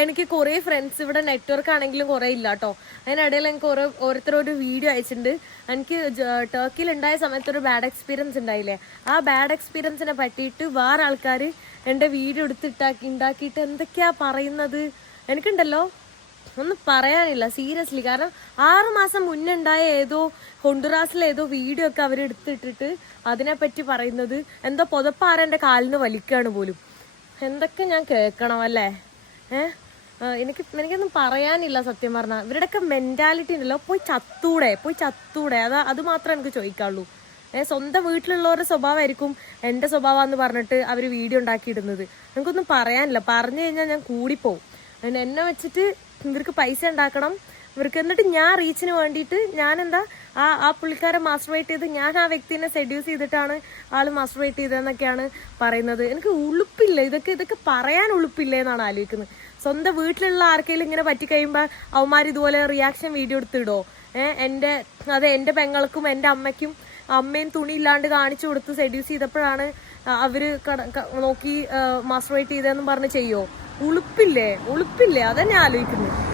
എനിക്ക് കുറേ ഫ്രണ്ട്സ് ഇവിടെ നെറ്റ്വർക്ക് ആണെങ്കിലും കുറേ ഇല്ല കേട്ടോ അതിനിടയിൽ എനിക്ക് ഓരോ ഓരോരുത്തരോട് വീഡിയോ അയച്ചിട്ടുണ്ട്. എനിക്ക് ടർക്കിയിൽ ഉണ്ടായ സമയത്ത് ഒരു ബാഡ് എക്സ്പീരിയൻസ് ഉണ്ടായില്ലേ? ആ ബാഡ് എക്സ്പീരിയൻസിനെ പറ്റിയിട്ട് വേറെ ആൾക്കാർ എന്റെ വീഡിയോ എടുത്തിട്ടാക്കി ഉണ്ടാക്കിയിട്ട് എന്തൊക്കെയാ പറയുന്നത്? എനിക്കുണ്ടല്ലോ. ഒന്നും പറയാനില്ല സീരിയസ്ലി കാരണം ആറ് മാസം മുന്നേ ഏതോ ഹൊണ്ടുറാസിലെ ഏതോ വീഡിയോ ഒക്കെ അവർ എടുത്തിട്ടിട്ട് അതിനെപ്പറ്റി പറയുന്നത്. എന്തോ പുതപ്പാറ എന്റെ കാലിന് വലിക്കുകയാണ് പോലും. എന്തൊക്കെ ഞാൻ കേൾക്കണം അല്ലേ? ഏഹ് എനിക്ക് എനിക്കൊന്നും പറയാനില്ല സത്യം പറഞ്ഞാൽ ഇവരുടെയൊക്കെ മെന്റാലിറ്റി ഉണ്ടല്ലോ. പോയി ചത്തൂടെ പോയി ചത്തൂടെ. അതാ അത് മാത്രമേ എനിക്ക് ചോദിക്കാവുള്ളൂ. ഏഹ് സ്വന്തം വീട്ടിലുള്ളവരുടെ സ്വഭാവമായിരിക്കും എന്റെ സ്വഭാവം എന്ന് പറഞ്ഞിട്ട് അവർ വീഡിയോ ഉണ്ടാക്കിയിടുന്നത്. എനിക്കൊന്നും പറയാനില്ല. പറഞ്ഞു കഴിഞ്ഞാൽ ഞാൻ കൂടിപ്പോവും. അതിന് എന്നെ വെച്ചിട്ട് ഇവർക്ക് പൈസ ഉണ്ടാക്കണം. ഇവർക്ക് എന്നിട്ട് ഞാൻ റീച്ചിന് വേണ്ടിയിട്ട് ഞാൻ എന്താ ആ ആ പുള്ളിക്കാരെ മാസ്റ്റർവേറ്റ് ചെയ്ത് ഞാൻ ആ വ്യക്തിനെ സെഡ്യൂസ് ചെയ്തിട്ടാണ് ആൾ മാസ്റ്റർവേറ്റ് ചെയ്തതെന്നൊക്കെയാണ് പറയുന്നത്. എനിക്ക് ഉളുപ്പില്ല. ഇതൊക്കെ ഇതൊക്കെ പറയാൻ ഉളുപ്പില്ല എന്നാണ് ആലോചിക്കുന്നത്. സ്വന്തം വീട്ടിലുള്ള ആർക്കെങ്കിലും ഇങ്ങനെ പറ്റി കഴിയുമ്പോൾ അവന്മാർ ഇതുപോലെ റിയാക്ഷൻ വീഡിയോ എടുത്തിടോ? ഏഹ് എന്റെ അതെ എന്റെ പെങ്ങൾക്കും എന്റെ അമ്മയ്ക്കും അമ്മയും തുണി ഇല്ലാണ്ട് കാണിച്ചു കൊടുത്ത് സെഡ്യൂസ് ചെയ്തപ്പോഴാണ് അവർ നോക്കി മാസ്റ്ററേറ്റ് ചെയ്തതെന്നും പറഞ്ഞ് ചെയ്യോ? ഉളുപ്പില്ലേ? ഉളുപ്പില്ലേ? അതന്നെ ആലോചിക്കുന്നത്